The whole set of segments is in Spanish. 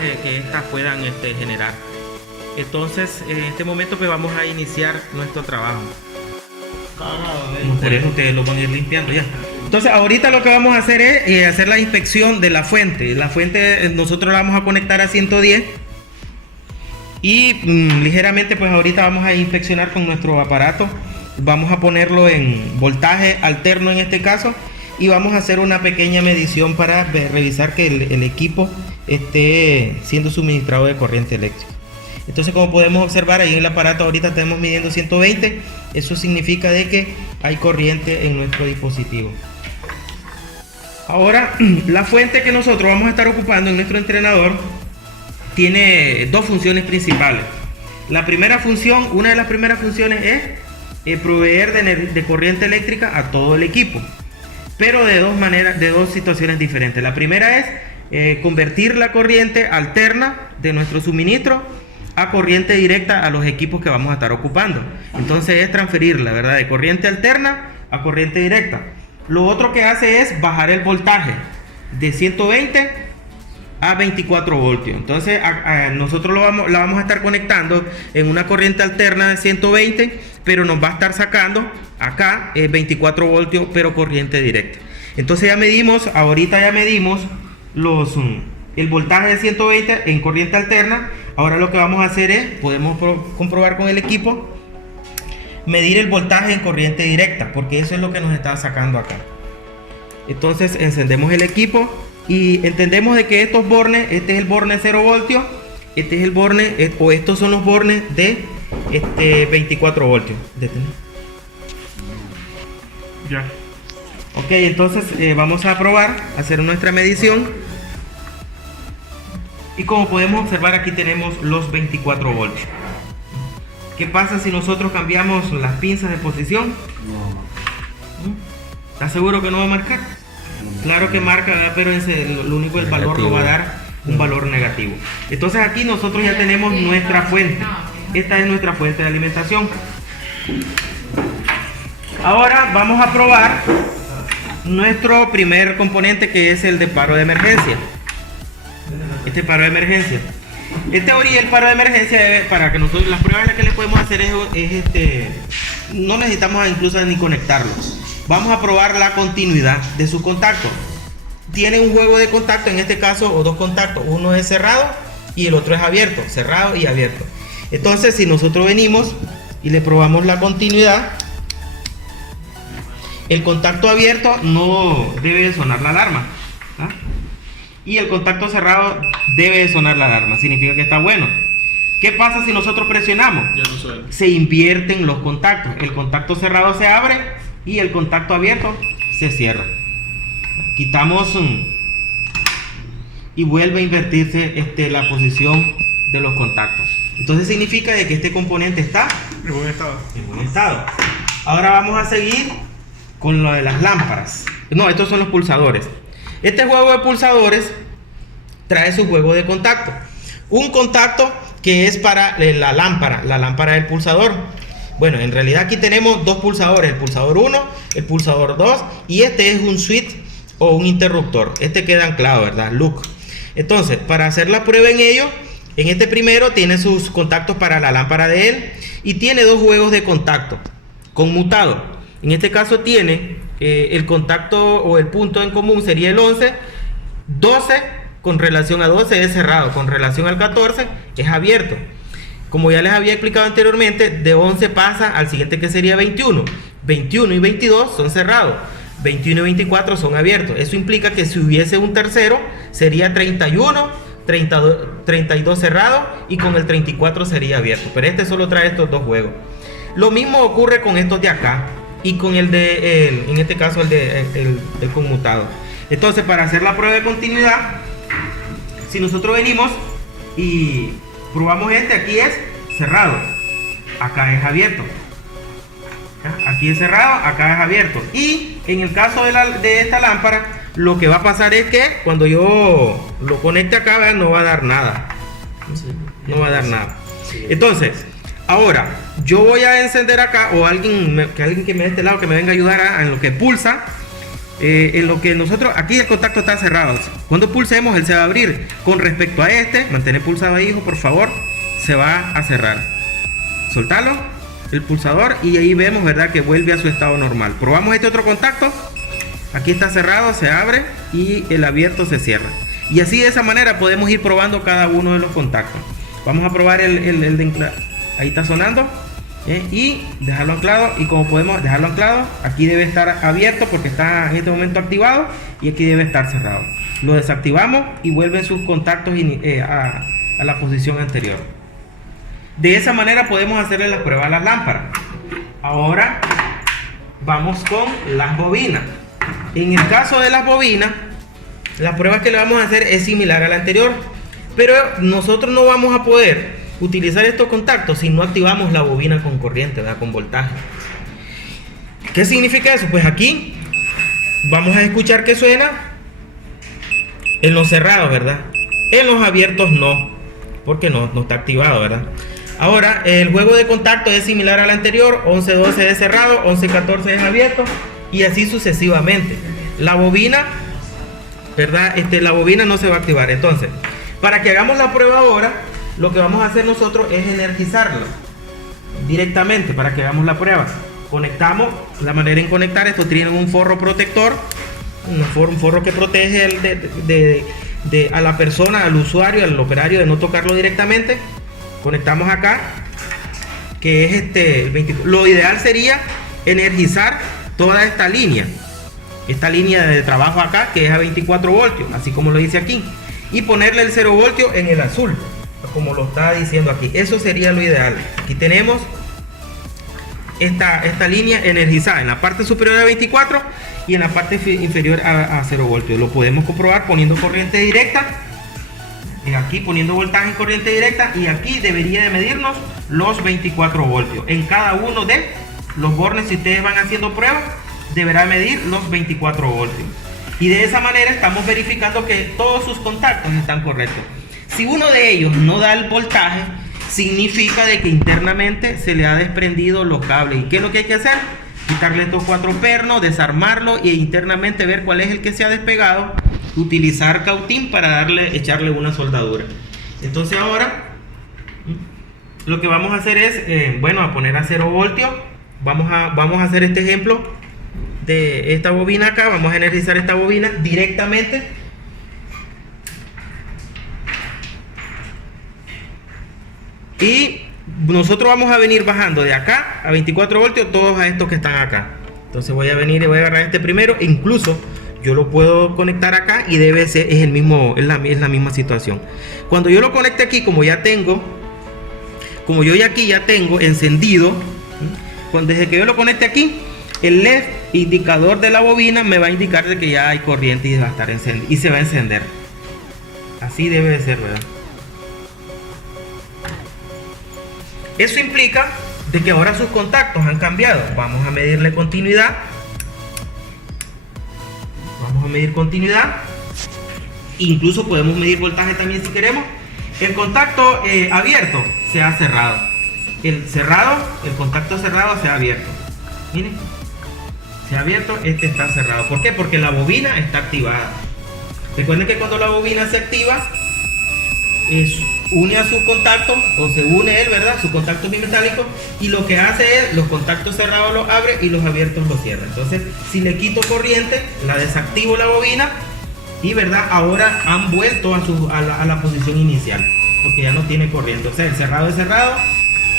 voltaje que estas puedan generar. Entonces, en este momento pues vamos a iniciar nuestro trabajo. Por eso ustedes lo van a ir limpiando ya. Entonces, ahorita lo que vamos a hacer es hacer la inspección de la fuente. La fuente nosotros la vamos a conectar a 110 y ligeramente pues ahorita vamos a inspeccionar con nuestro aparato. Vamos a ponerlo en voltaje alterno en este caso y vamos a hacer una pequeña medición para revisar que el equipo esté siendo suministrado de corriente eléctrica. Entonces, como podemos observar ahí en el aparato ahorita estamos midiendo 120. Eso significa de que hay corriente en nuestro dispositivo. Ahora, la fuente que nosotros vamos a estar ocupando en nuestro entrenador tiene dos funciones principales. La primera función, una de las primeras funciones es proveer de corriente eléctrica a todo el equipo, pero de dos maneras, de dos situaciones diferentes. La primera es convertir la corriente alterna de nuestro suministro a corriente directa a los equipos que vamos a estar ocupando. Entonces es transferirla, ¿verdad?, de corriente alterna a corriente directa. Lo otro que hace es bajar el voltaje de 120 a 24 voltios. Entonces nosotros la vamos a estar conectando en una corriente alterna de 120, pero nos va a estar sacando acá 24 voltios, pero corriente directa. Entonces ahorita ya medimos el voltaje de 120 en corriente alterna. Ahora lo que vamos a hacer es, podemos comprobar con el equipo, medir el voltaje en corriente directa, porque eso es lo que nos está sacando acá. Entonces encendemos el equipo y entendemos de que estos bornes, este es el borne 0 voltios, este es el borne, o estos son los bornes de 24 voltios. Ya. Ok, entonces vamos a probar, hacer nuestra medición. Y como podemos observar, aquí tenemos los 24 voltios. ¿Qué pasa si nosotros cambiamos las pinzas de posición? No. ¿Estás seguro que no va a marcar? Claro que marca, ¿verdad? Pero lo único, el valor lo va a dar un valor negativo. Entonces aquí nosotros ya tenemos nuestra fuente. Esta es nuestra fuente de alimentación. Ahora vamos a probar nuestro primer componente, que es el de paro de emergencia. Este paro de emergencia. En teoría, el paro de emergencia, para que nosotros, las pruebas que le podemos hacer no necesitamos incluso ni conectarlo. Vamos a probar la continuidad de sus contactos. Tiene un juego de contacto, en este caso, o dos contactos. Uno es cerrado y el otro es abierto, cerrado y abierto. Entonces, si nosotros venimos y le probamos la continuidad, el contacto abierto no debe de sonar la alarma, ¿ah? Y el contacto cerrado debe de sonar la alarma, significa que está bueno. ¿Qué pasa si nosotros presionamos? Ya no suena. Se invierten los contactos. El contacto cerrado se abre y el contacto abierto se cierra. Quitamos y vuelve a invertirse la posición de los contactos. Entonces significa de que este componente está en buen estado. En buen estado. Ahora vamos a seguir con lo de las lámparas. No, estos son los pulsadores. Este juego de pulsadores trae su juego de contacto. Un contacto que es para la lámpara del pulsador. Bueno, en realidad aquí tenemos dos pulsadores, el pulsador 1, el pulsador 2, y este es un switch o un interruptor. Este queda anclado, ¿verdad? Look. Entonces, para hacer la prueba en ello, en este primero tiene sus contactos para la lámpara de él y tiene dos juegos de contacto conmutado. En este caso tiene el contacto o el punto en común sería el 11, 12 con relación a 12 es cerrado, con relación al 14 es abierto. Como ya les había explicado anteriormente, de 11 pasa al siguiente, que sería 21. 21 y 22 son cerrados, 21 y 24 son abiertos. Eso implica que si hubiese un tercero sería 31, 32 cerrado y con el 34 sería abierto. Pero este solo trae estos dos juegos. Lo mismo ocurre con estos de acá y con el en este caso el conmutado. Entonces, para hacer la prueba de continuidad, si nosotros venimos y probamos aquí es cerrado, acá es abierto. Aquí es cerrado, acá es abierto. Y en el caso de esta lámpara, lo que va a pasar es que cuando yo lo conecte acá, vean, no va a dar nada. No va a dar nada. Entonces, ahora yo voy a encender acá, o alguien que me dé este lado, que me venga a ayudar en lo que pulsa. en lo que nosotros, aquí el contacto está cerrado. Cuando pulsemos, él se va a abrir. Con respecto a este, mantener pulsado ahí, hijo, por favor, se va a cerrar. Soltalo, el pulsador, y ahí vemos, ¿verdad?, que vuelve a su estado normal. Probamos este otro contacto. Aquí está cerrado, se abre y el abierto se cierra. Y así de esa manera podemos ir probando cada uno de los contactos. Vamos a probar el de anclado. Ahí está sonando. Y dejarlo anclado, y como podemos dejarlo anclado, aquí debe estar abierto porque está en este momento activado, y aquí debe estar cerrado. Lo desactivamos y vuelven sus contactos a la posición anterior. De esa manera podemos hacerle la prueba a las lámparas. Ahora vamos con las bobinas. En el caso de las bobinas, la prueba que le vamos a hacer es similar a la anterior, pero nosotros no vamos a poder utilizar estos contactos si no activamos la bobina con corriente, ¿verdad?, con voltaje. ¿Qué significa eso? Pues aquí vamos a escuchar que suena en los cerrados, ¿verdad? En los abiertos no, porque no está activado, ¿verdad? Ahora, el juego de contacto es similar al anterior. 11-12 es cerrado, 11-14 es abierto, y así sucesivamente. La bobina, ¿verdad? La bobina no se va a activar. Entonces, para que hagamos la prueba ahora, lo que vamos a hacer nosotros es energizarlo directamente para que hagamos la prueba. Conectamos. La manera en conectar esto: tiene un forro protector, un forro que protege a la persona, al usuario, al operario, de no tocarlo directamente. Conectamos acá, que es lo ideal sería energizar toda esta línea de trabajo acá, que es a 24 voltios, así como lo dice aquí, y ponerle el 0 voltio en el azul, como lo está diciendo aquí. Eso sería lo ideal. Aquí tenemos esta línea energizada en la parte superior a 24 y en la parte inferior a 0 voltios. Lo podemos comprobar poniendo corriente directa, y aquí poniendo voltaje en corriente directa, y aquí debería de medirnos los 24 voltios en cada uno de los bornes. Si ustedes van haciendo pruebas, deberá medir los 24 voltios, y de esa manera estamos verificando que todos sus contactos están correctos. Si uno de ellos no da el voltaje, significa de que internamente se le ha desprendido los cables. ¿Y qué es lo que hay que hacer? Quitarle estos 4 pernos, desarmarlo e internamente ver cuál es el que se ha despegado. Utilizar cautín para echarle una soldadura. Entonces ahora lo que vamos a hacer es, a poner a 0 voltios. Vamos a hacer este ejemplo de esta bobina acá. Vamos a energizar esta bobina directamente. Y nosotros vamos a venir bajando de acá a 24 voltios todos a estos que están acá. Entonces voy a venir y voy a agarrar este primero. Incluso yo lo puedo conectar acá y debe ser, es la misma situación. Cuando yo lo conecte aquí, como yo aquí ya tengo encendido, desde que yo lo conecte aquí, el LED indicador de la bobina me va a indicar de que ya hay corriente y va a estar encendido y se va a encender. Así debe de ser, ¿verdad? Eso implica de que ahora sus contactos han cambiado. Vamos a medirle continuidad. Vamos a medir continuidad. Incluso podemos medir voltaje también si queremos. El contacto abierto se ha cerrado. El contacto cerrado se ha abierto. Miren, se ha abierto, está cerrado. ¿Por qué? Porque la bobina está activada. Recuerden que cuando la bobina se activa, une a su contacto, o se une él, ¿verdad? Su contacto bimetálico, y lo que hace es los contactos cerrados los abre y los abiertos los cierra. Entonces, si le quito corriente, la desactivo la bobina, y ¿verdad? Ahora han vuelto a la posición inicial, porque ya no tiene corriente. O sea, el cerrado es cerrado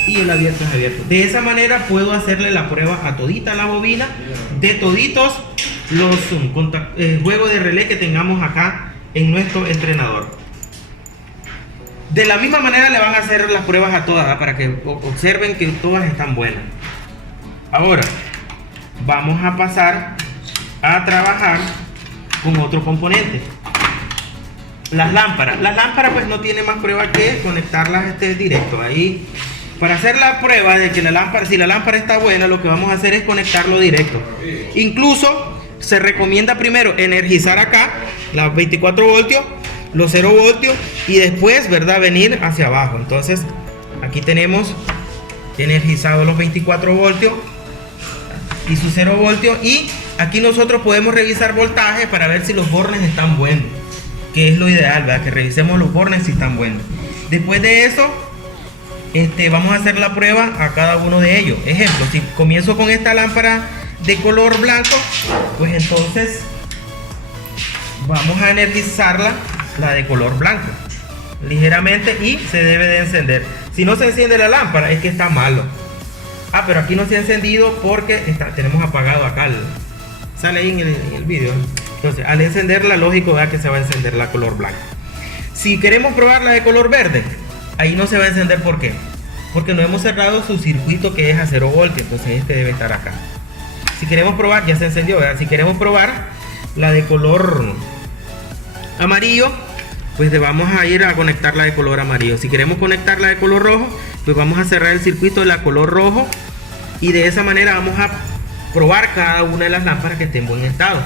y el abierto es abierto. De esa manera puedo hacerle la prueba a todita la bobina, de toditos los juegos de relé que tengamos acá en nuestro entrenador. De la misma manera le van a hacer las pruebas a todas, ¿verdad? Para que observen que todas están buenas. Ahora vamos a pasar a trabajar con otro componente. Las lámparas pues no tiene más prueba que conectarlas directo ahí. Para hacer la prueba de que si la lámpara está buena, lo que vamos a hacer es conectarlo directo. Incluso se recomienda primero energizar acá los 24 voltios, los 0 voltios, y después, ¿verdad?, venir hacia abajo. Entonces aquí tenemos energizado los 24 voltios. y su 0 voltios. Y aquí nosotros podemos revisar voltaje para ver si los bornes están buenos, que es lo ideal, ¿verdad? Que revisemos los bornes si están buenos. Después de eso, vamos a hacer la prueba a cada uno de ellos. Ejemplo, si comienzo con esta lámpara de color blanco, pues entonces vamos a energizarla, la de color blanco, ligeramente, y se debe de encender. Si no se enciende la lámpara es que está malo. Pero aquí no se ha encendido porque tenemos apagado acá, sale ahí en el vídeo. Entonces al encenderla, lógico, ¿verdad? Que se va a encender la color blanca. Si queremos probar la de color verde, ahí no se va a encender. ¿Por qué? Porque no hemos cerrado su circuito, que es a 0 voltios. Entonces debe estar acá. Si queremos probar, ya se encendió, ¿verdad? Si queremos probar la de color amarillo, pues vamos a ir a conectar la de color amarillo. Si queremos conectar la de color rojo, pues vamos a cerrar el circuito de la color rojo, y de esa manera vamos a probar cada una de las lámparas que esté en buen estado.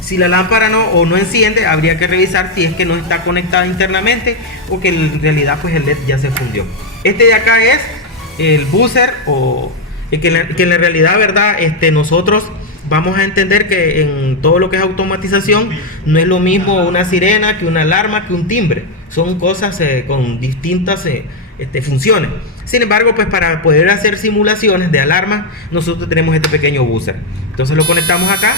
Si la lámpara no enciende, habría que revisar si es que no está conectada internamente, o que en realidad pues el LED ya se fundió. Este de acá es el buzzer, o que en la realidad, ¿verdad? Nosotros vamos a entender que en todo lo que es automatización no es lo mismo una sirena que una alarma que un timbre. Son cosas con distintas funciones. Sin embargo, pues para poder hacer simulaciones de alarma, nosotros tenemos este pequeño buzzer. Entonces lo conectamos acá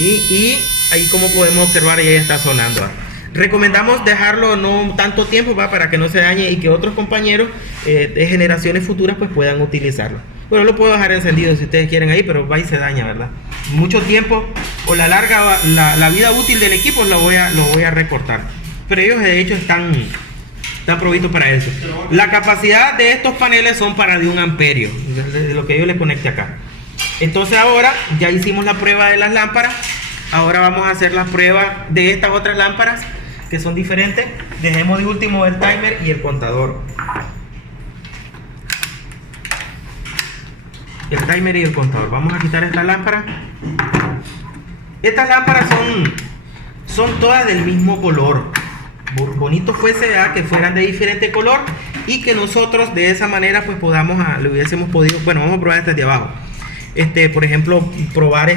y ahí, como podemos observar, ya está sonando. Recomendamos dejarlo no tanto tiempo, para que no se dañe y que otros compañeros de generaciones futuras pues puedan utilizarlo. Bueno, lo puedo dejar encendido si ustedes quieren ahí, pero va y se daña, ¿verdad? Mucho tiempo o la vida útil del equipo lo voy a recortar. Pero ellos de hecho están provistos para eso. La capacidad de estos paneles son para de 1 amperio, de lo que yo les conecte acá. Entonces ahora ya hicimos la prueba de las lámparas. Ahora vamos a hacer la prueba de estas otras lámparas que son diferentes. Dejemos de último el timer y el contador. El timer y el contador. Vamos a quitar esta lámpara. Estas lámparas son todas del mismo color. Bonito fuese que fueran de diferente color, y que nosotros de esa manera pues le hubiésemos podido, bueno, vamos a probar estas de abajo. Por ejemplo, probar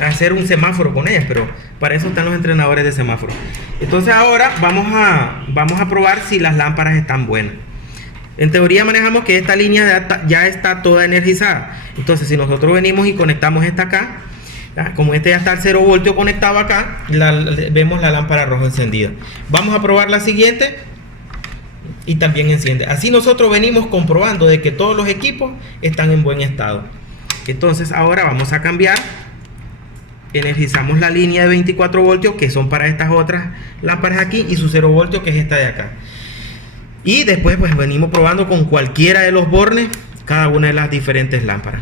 hacer un semáforo con ellas, pero para eso están los entrenadores de semáforo. Entonces ahora vamos a probar si las lámparas están buenas. En teoría manejamos que esta línea ya está toda energizada. Entonces si nosotros venimos y conectamos esta acá, como ya está al 0 voltio conectado acá, vemos la lámpara roja encendida. Vamos a probar la siguiente y también enciende. Así nosotros venimos comprobando de que todos los equipos están en buen estado. Entonces ahora vamos a cambiar. Energizamos la línea de 24 voltios que son para estas otras lámparas aquí, y su 0 voltio que es esta de acá. Y después pues venimos probando con cualquiera de los bornes cada una de las diferentes lámparas.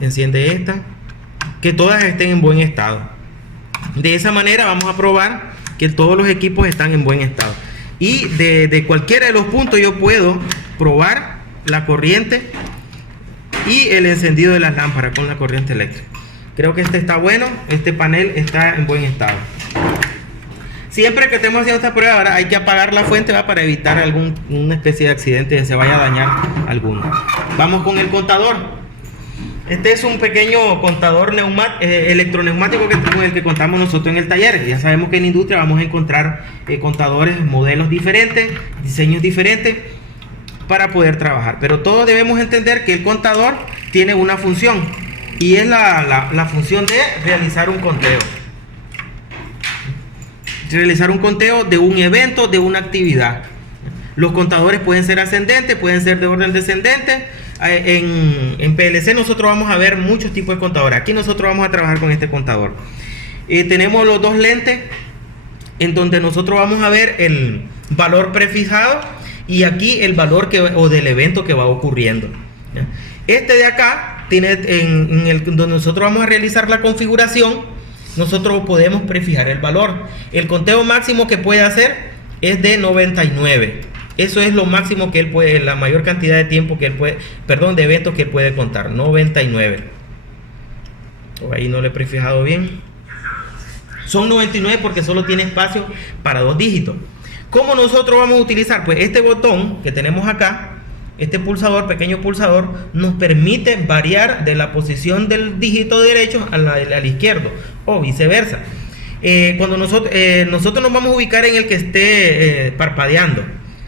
Enciende esta, que todas estén en buen estado. De esa manera vamos a probar que todos los equipos están en buen estado. Y de cualquiera de los puntos yo puedo probar la corriente y el encendido de las lámparas con la corriente eléctrica. Creo que este está bueno, este panel está en buen estado. Siempre que estemos haciendo esta prueba, ahora hay que apagar la fuente para evitar alguna especie de accidente, que se vaya a dañar alguno. Vamos con el contador. Este es un pequeño contador electroneumático con el que contamos nosotros en el taller. Ya sabemos que en la industria vamos a encontrar contadores, modelos diferentes, diseños diferentes para poder trabajar. Pero todos debemos entender que el contador tiene una función, y es la función de realizar un conteo. Realizar un conteo de un evento, de una actividad. Los contadores pueden ser ascendentes, pueden ser de orden descendente. En PLC nosotros vamos a ver muchos tipos de contadores. Aquí nosotros vamos a trabajar con este contador. Tenemos los dos lentes en donde nosotros vamos a ver el valor prefijado y aquí el valor del evento que va ocurriendo. Este de acá tiene donde nosotros vamos a realizar la configuración. Nosotros podemos prefijar el valor. El conteo máximo que puede hacer es de 99. Eso es lo máximo que él puede, la mayor cantidad de tiempo que él puede, de eventos que él puede contar, 99. Ahí no le he prefijado bien. Son 99 porque solo tiene espacio para 2 dígitos. ¿Cómo nosotros vamos a utilizar? Pues este botón que tenemos acá, este pulsador, pequeño pulsador, nos permite variar de la posición del dígito derecho al izquierdo o viceversa. Cuando nosotros nos vamos a ubicar en el que esté parpadeando.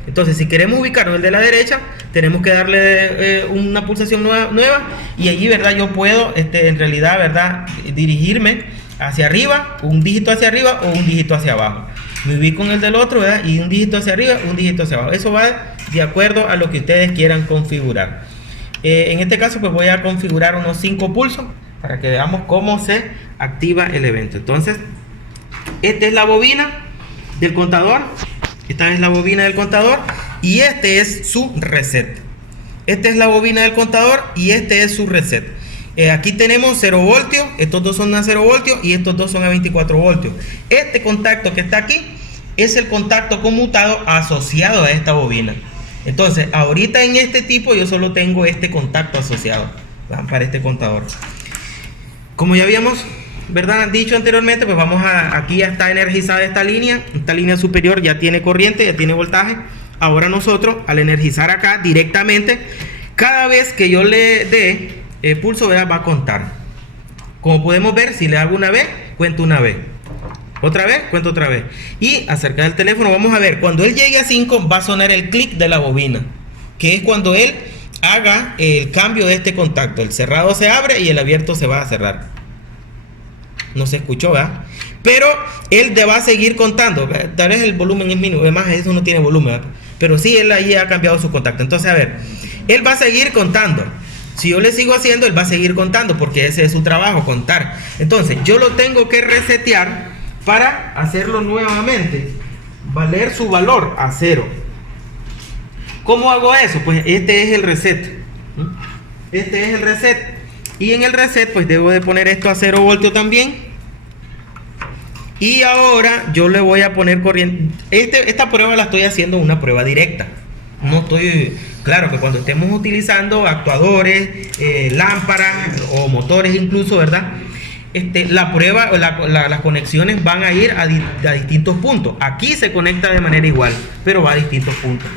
Entonces, si queremos ubicarnos el de la derecha, tenemos que darle una pulsación nueva y allí, ¿verdad? Yo puedo, en realidad, ¿verdad? Dirigirme hacia arriba, un dígito hacia arriba o un dígito hacia abajo. Me ubico en el del otro, ¿verdad? Y un dígito hacia arriba, un dígito hacia abajo. Eso va de acuerdo a lo que ustedes quieran configurar. En este caso, pues voy a configurar unos 5 pulsos para que veamos cómo se activa el evento. Entonces, esta es la bobina del contador. Esta es la bobina del contador y este es su reset. Esta es la bobina del contador y este es su reset. Aquí tenemos 0 voltios, estos dos son a 0 voltios y estos dos son a 24 voltios. Este contacto que está aquí es el contacto conmutado asociado a esta bobina. Entonces, ahorita en este tipo yo solo tengo este contacto asociado, ¿verdad? Para este contador. Como ya habíamos, ¿verdad?, dicho anteriormente, pues aquí ya está energizada esta línea superior ya tiene corriente, ya tiene voltaje. Ahora nosotros, al energizar acá directamente, cada vez que yo le dé pulso, ¿verdad?, va a contar. Como podemos ver, si le hago una vez, cuento una vez. Otra vez, cuento otra vez. Y acerca del teléfono, vamos a ver, cuando él llegue a 5, va a sonar el clic de la bobina, que es cuando él haga el cambio de este contacto. El cerrado se abre y el abierto se va a cerrar. No se escuchó, ¿verdad? Pero él va a seguir contando. Tal vez el volumen es mínimo, además eso no tiene volumen, ¿verdad? Pero sí, él ahí ha cambiado su contacto. Entonces, a ver, él va a seguir contando. Si yo le sigo haciendo, él va a seguir contando, porque ese es su trabajo, contar. Entonces, yo lo tengo que resetear para hacerlo nuevamente, valer su valor a 0. ¿Cómo hago eso? Pues este es el reset. Este es el reset. Y en el reset, pues debo de poner esto a 0 voltios también. Y ahora yo le voy a poner corriente. Esta prueba la estoy haciendo una prueba directa. No estoy... Claro que cuando estemos utilizando actuadores, lámparas o motores incluso, ¿verdad? La prueba, las conexiones van a ir a distintos puntos. Aquí se conecta de manera igual, pero va a distintos puntos.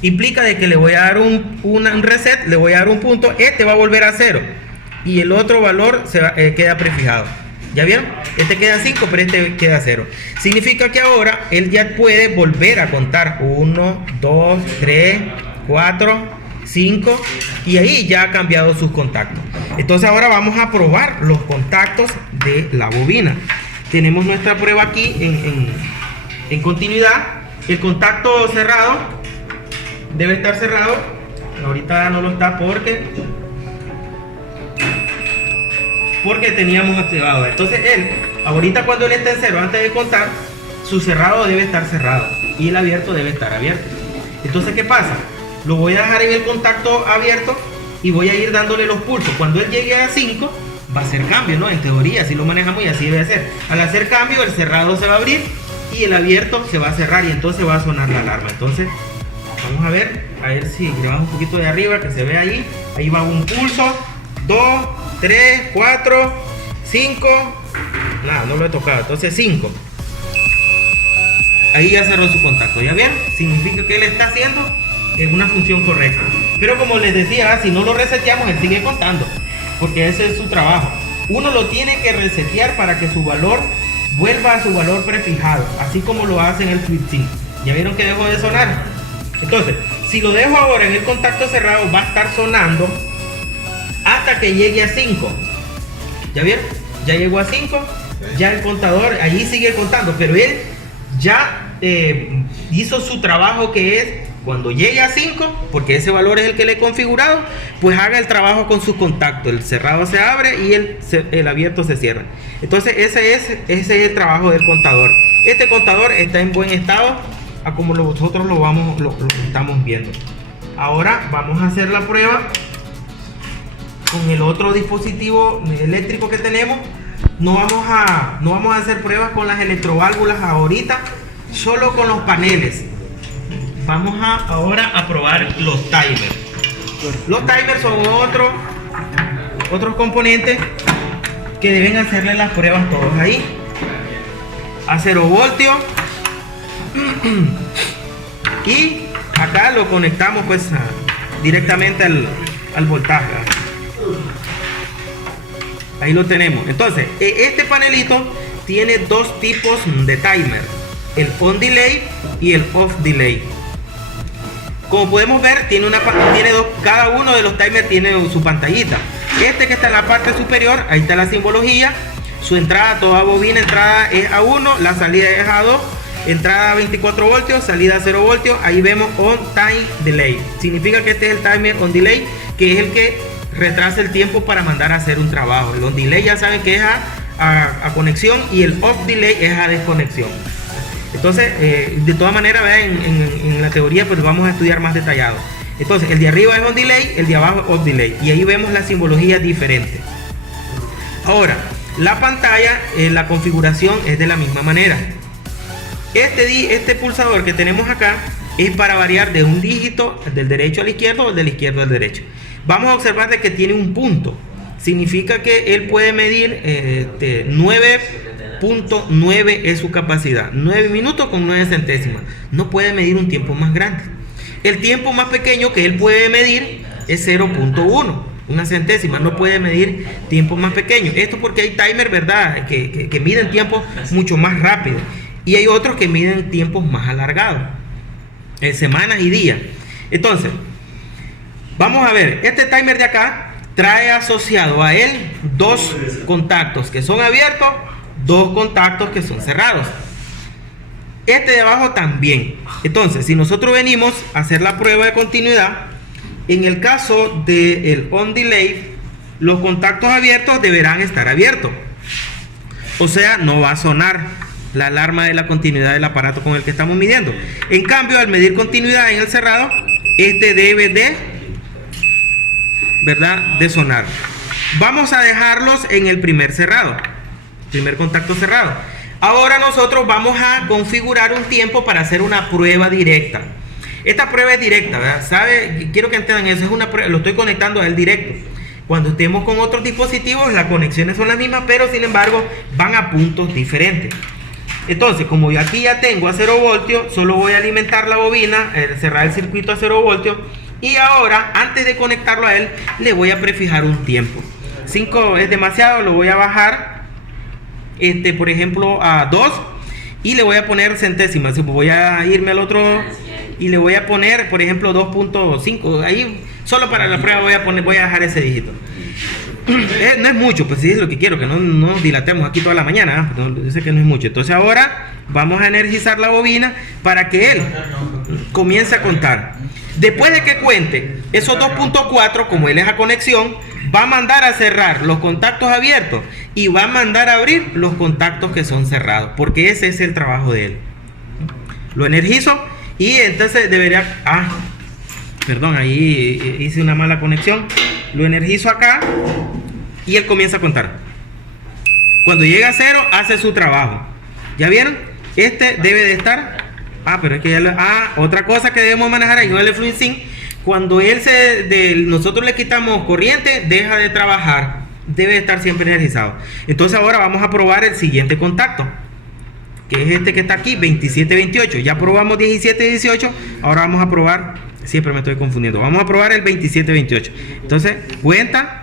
Implica de que le voy a dar un reset, le voy a dar un punto, este va a volver a 0 y el otro valor queda prefijado. ¿Ya vieron? Este queda 5, pero este queda 0. Significa que ahora él ya puede volver a contar 1, 2, 3, 4, 5 y ahí ya ha cambiado sus contactos. Entonces ahora vamos a probar los contactos de la bobina. Tenemos nuestra prueba aquí en continuidad. El contacto cerrado debe estar cerrado. Ahorita no lo está porque teníamos activado. Entonces él, ahorita cuando él esté en 0 antes de contar, su cerrado debe estar cerrado y el abierto debe estar abierto. Entonces, ¿qué pasa? Lo voy a dejar en el contacto abierto y voy a ir dándole los pulsos. Cuando él llegue a 5, va a hacer cambio, ¿no? En teoría, así lo manejamos y así debe ser. Al hacer cambio, el cerrado se va a abrir y el abierto se va a cerrar y entonces va a sonar la alarma. Entonces, vamos a ver si llevamos un poquito de arriba, que se ve ahí. Ahí va un pulso, 2, 3, 4, 5. Nada, no lo he tocado. Entonces 5. Ahí ya cerró su contacto. ¿Ya vieron? Significa que él está haciendo una función correcta. Pero como les decía, si no lo reseteamos, él sigue contando, porque ese es su trabajo. Uno lo tiene que resetear para que su valor vuelva a su valor prefijado, así como lo hace en el FreeSync. ¿Ya vieron que dejó de sonar? Entonces, si lo dejo ahora en el contacto cerrado, va a estar sonando hasta que llegue a 5. ¿Ya vieron? Ya llegó a 5. Ya el contador, allí sigue contando, pero él ya hizo su trabajo, que es cuando llegue a 5, porque ese valor es el que le he configurado, pues haga el trabajo con su contacto. El cerrado se abre y el abierto se cierra. Entonces ese es el trabajo del contador. Este contador está en buen estado, a como nosotros lo estamos viendo. Ahora vamos a hacer la prueba con el otro dispositivo eléctrico que tenemos. No vamos a hacer pruebas con las electroválvulas ahorita, solo con los paneles. Vamos ahora a probar los timers. Los timers son otros componentes que deben hacerle las pruebas todos ahí. A 0 voltios y acá lo conectamos pues directamente al voltaje. Ahí lo tenemos. Entonces, este panelito tiene dos tipos de timer: el on delay y el off delay. Como podemos ver, tiene dos, cada uno de los timers tiene su pantallita. Este que está en la parte superior, ahí está la simbología. Su entrada, toda bobina, entrada es a 1, la salida es a 2, entrada a 24 voltios, salida a 0 voltios. Ahí vemos on time delay. Significa que este es el timer on delay, que es el que retrasa el tiempo para mandar a hacer un trabajo. El on delay ya saben que es a conexión, y el off delay es a desconexión. Entonces, de todas maneras, vean, en la teoría pues vamos a estudiar más detallado. Entonces, el de arriba es on delay, el de abajo es off delay, y ahí vemos la simbología diferente. Ahora, la pantalla, la configuración es de la misma manera. Este pulsador que tenemos acá es para variar de un dígito del derecho al izquierdo o del izquierdo al derecho. Vamos a observar de que tiene un punto. Significa que él puede medir 9.9 es su capacidad. 9 minutos con 9 centésimas. No puede medir un tiempo más grande. El tiempo más pequeño que él puede medir es 0.1, una centésima. No puede medir tiempos más pequeños. Esto porque hay timers, ¿verdad?, que miden tiempos mucho más rápido. Y hay otros que miden tiempos más alargados, semanas y días. Entonces, vamos a ver, este timer de acá trae asociado a él dos contactos que son abiertos, dos contactos que son cerrados. Este de abajo también. Entonces, si nosotros venimos a hacer la prueba de continuidad, en el caso del on delay, los contactos abiertos deberán estar abiertos. O sea, no va a sonar la alarma de la continuidad del aparato con el que estamos midiendo. En cambio, al medir continuidad en el cerrado, este debe de, ¿verdad?, de sonar. Vamos a dejarlos en el primer cerrado, primer contacto cerrado. Ahora nosotros vamos a configurar un tiempo para hacer una prueba directa. Esta prueba es directa, ¿verdad? ¿Sabe? Quiero que entiendan eso, es una prueba, lo estoy conectando a él directo. Cuando estemos con otros dispositivos, las conexiones son las mismas, pero sin embargo van a puntos diferentes. Entonces, como yo aquí ya tengo a 0 voltios, solo voy a alimentar la bobina, cerrar el circuito a 0 voltios. Y ahora, antes de conectarlo a él, le voy a prefijar un tiempo. 5 es demasiado, lo voy a bajar, por ejemplo, a 2. Y le voy a poner centésimas. Voy a irme al otro y le voy a poner, por ejemplo, 2.5. Ahí, solo para la prueba voy a dejar ese dígito. No es mucho, pues sí es lo que quiero, que no dilatemos aquí toda la mañana, yo sé que no es mucho. Entonces ahora vamos a energizar la bobina para que él comience a contar. Después de que cuente esos 2.4, como él es a conexión, va a mandar a cerrar los contactos abiertos y va a mandar a abrir los contactos que son cerrados, porque ese es el trabajo de él. Lo energizo y entonces debería... perdón, ahí hice una mala conexión. Lo energizo acá y él comienza a contar. Cuando llega a 0, hace su trabajo. ¿Ya vieron? Este debe de estar... pero es que ya otra cosa que debemos manejar ahí con el FluenSync. Cuando nosotros le quitamos corriente, deja de trabajar. Debe de estar siempre energizado. Entonces ahora vamos a probar el siguiente contacto, que es este que está aquí, 27-28. Ya probamos 17-18. Ahora vamos a probar... Siempre me estoy confundiendo. Vamos a probar el 27-28. Entonces, cuenta.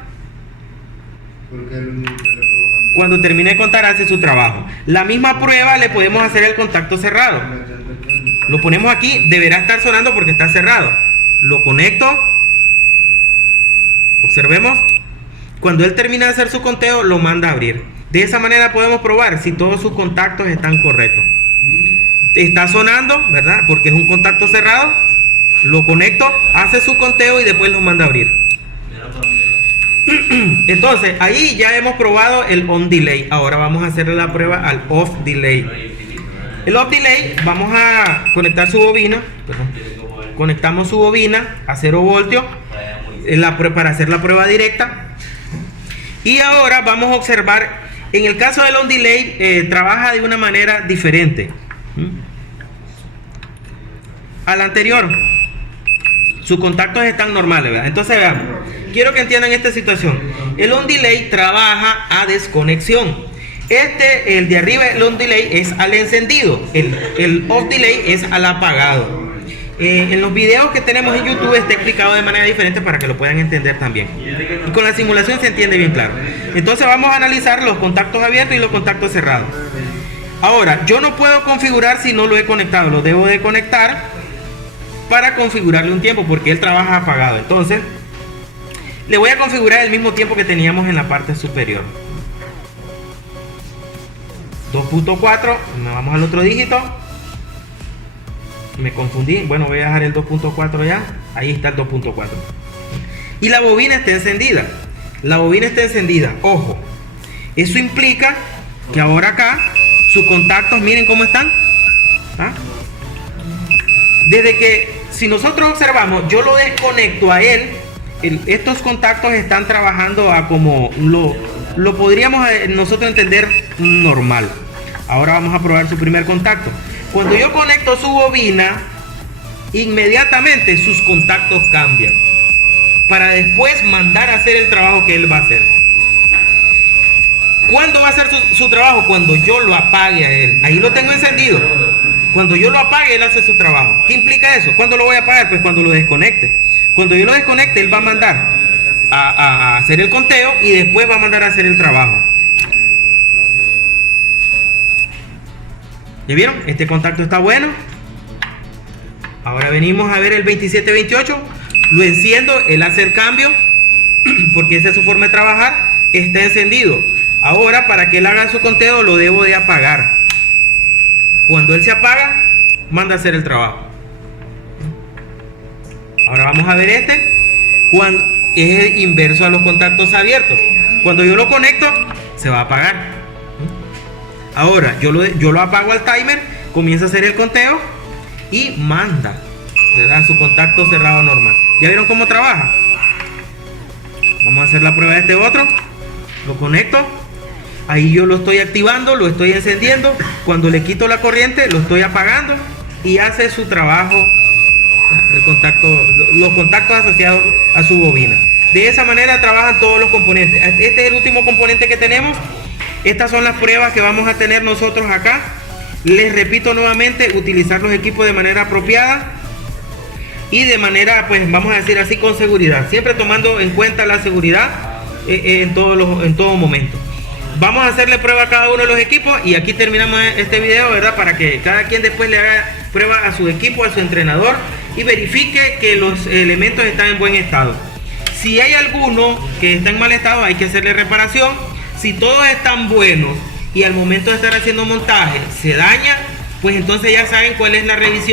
Cuando termine de contar, hace su trabajo. La misma prueba le podemos hacer el contacto cerrado. Lo ponemos aquí, deberá estar sonando porque está cerrado. Lo conecto. Observemos. Cuando él termina de hacer su conteo, lo manda a abrir. De esa manera podemos probar si todos sus contactos están correctos. Está sonando, ¿verdad? Porque es un contacto cerrado. Lo conecto, hace su conteo y después lo manda a abrir. Entonces, ahí ya hemos probado el on delay. Ahora vamos a hacerle la prueba al off delay. El off delay, vamos a conectar su bobina. Conectamos su bobina a 0 voltios para hacer la prueba directa. Y ahora vamos a observar, en el caso del on delay, trabaja de una manera diferente al anterior. Sus contactos están normales, ¿verdad? Entonces vean, quiero que entiendan esta situación. El on delay trabaja a desconexión. El de arriba, el on delay, es al encendido. El off delay es al apagado. En los videos que tenemos en YouTube está explicado de manera diferente para que lo puedan entender también. Y con la simulación se entiende bien claro. Entonces vamos a analizar los contactos abiertos y los contactos cerrados. Ahora, yo no puedo configurar si no lo he conectado. Lo debo de conectar para configurarle un tiempo porque él trabaja apagado. Entonces, le voy a configurar el mismo tiempo que teníamos en la parte superior. 2.4, vamos al otro dígito. Me confundí, bueno, voy a dejar el 2.4 ya. Ahí está el 2.4. Y la bobina está encendida. La bobina está encendida, ojo. Eso implica que ahora acá sus contactos, miren cómo están. ¿Ah? Desde que, si nosotros observamos, yo lo desconecto a él, estos contactos están trabajando a como lo podríamos nosotros entender normal. Ahora vamos a probar su primer contacto. Cuando yo conecto su bobina, inmediatamente sus contactos cambian para después mandar a hacer el trabajo que él va a hacer. ¿Cuándo va a hacer su trabajo? Cuando yo lo apague a él. Ahí lo tengo encendido. Cuando yo lo apague, él hace su trabajo. ¿Qué implica eso? ¿Cuándo lo voy a apagar? Pues cuando lo desconecte. Cuando yo lo desconecte, él va a mandar a hacer el conteo y después va a mandar a hacer el trabajo. ¿Ya vieron? Este contacto está bueno. Ahora venimos a ver el 2728. Lo enciendo, él hace el cambio porque esa es su forma de trabajar. Está encendido. Ahora, para que él haga su conteo, lo debo de apagar. Cuando él se apaga, manda a hacer el trabajo. Ahora vamos a ver este. Cuando es inverso a los contactos abiertos. Cuando yo lo conecto, se va a apagar. Ahora, yo lo apago al timer, comienza a hacer el conteo y manda, ¿verdad?, su contacto cerrado normal. ¿Ya vieron cómo trabaja? Vamos a hacer la prueba de este otro. Lo conecto. Ahí yo lo estoy activando, lo estoy encendiendo. Cuando le quito la corriente, lo estoy apagando y hace su trabajo, los contactos asociados a su bobina. De esa manera trabajan todos los componentes. Este es el último componente que tenemos. Estas son las pruebas que vamos a tener nosotros acá. Les repito nuevamente, utilizar los equipos de manera apropiada y de manera, pues vamos a decir así, con seguridad, siempre tomando en cuenta la seguridad en todo momento. Vamos a hacerle prueba a cada uno de los equipos y aquí terminamos este video, ¿verdad? Para que cada quien después le haga prueba a su equipo, a su entrenador y verifique que los elementos están en buen estado. Si hay alguno que está en mal estado, hay que hacerle reparación. Si todos están buenos y al momento de estar haciendo montaje se daña, pues entonces ya saben cuál es la revisión